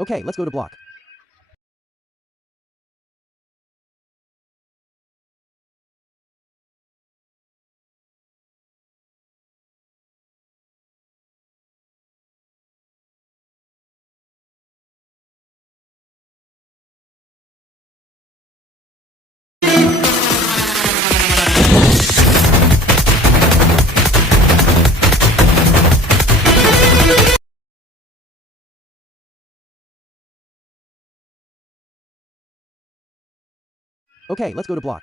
Okay, let's go to block. Okay, let's go to block.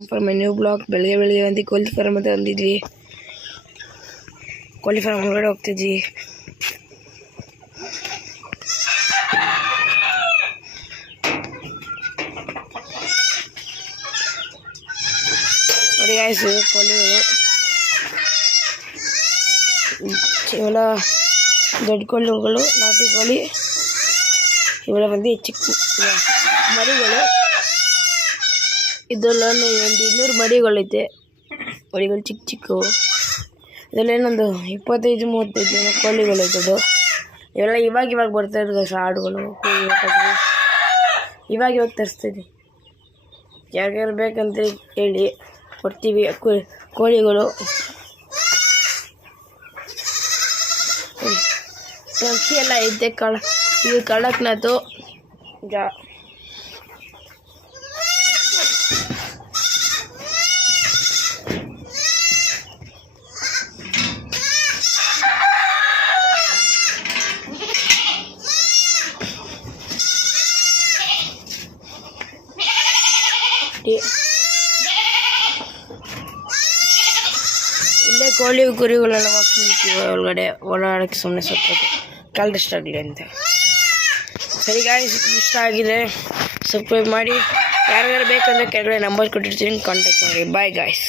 For my new blog, ಬೆಳಗ್ಗೆ ಒಂದು ಕೋಳಿ form ಅಂತ ಬಂದಿದ್ವಿ. ಕೋಳಿ ಫಾರ್ಮ್ ಒಳಗಡೆ ಹೋಗ್ತಿದ್ವಿ. ನೋಡಿ ಗಾಯ್ಸ್, ಕೋಳಿಗಳು ಇವೆಲ್ಲ ದೊಡ್ಡ ಕೋಳಿಗಳು, ನಾಟಿ ಕೋಳಿ. ಇವೆಲ್ಲ ಬಂದು ಚಿಕ್ಕ ಮರಿಗಳು. ಇದರಲ್ಲೊಂದು 200 ಮರಿಗಳೈತೆ. ಮರಿಗಳು ಚಿಕ್ಕ ಚಿಕ್ಕವು. ಇದರಲ್ಲೇನೊಂದು 25-30 ಕೋಳಿಗಳೈತದು. ಇವೆಲ್ಲ ಇವಾಗ ಬರ್ತಾ ಇರೋದು ಆಡುಗಳು, ಇವಾಗ ತರಿಸ್ತೀವಿ. ಯಾರ್ಯಾರು ಬೇಕಂತ ಹೇಳಿ ಕೊಡ್ತೀವಿ ಕೋಳಿಗಳು. ಅಕ್ಕಿ ಎಲ್ಲ ಐತೆ. ಇದು ಕಡಕ್ನಾಥು ಇಲ್ಲೇ ಕೋಳಿ ಕುರಿಗಳೆಲ್ಲ ವಾಕಿಂಗ್ ಒಳಗಡೆ ಓಡಾಡೋಕ್ಕೆ ಸುಮ್ಮನೆ ಸ್ವಲ್ಪ ಕಾಲು ಇಷ್ಟ ಆಗಲಿ ಅಂತ. ಸರಿ ಗಾಯ್ಸ್, ಇಷ್ಟ ಆಗಿದೆ ಸಬ್ಸ್ಕ್ರೈಬ್ ಮಾಡಿ. ಯಾರ್ಯಾರು ಬೇಕಂದ್ರೆ ಕೆಳಗಡೆ ನಂಬರ್ ಕೊಟ್ಟಿರ್ತೀನಿ, ಕಾಂಟ್ಯಾಕ್ಟ್ ಮಾಡಿ. Bye guys.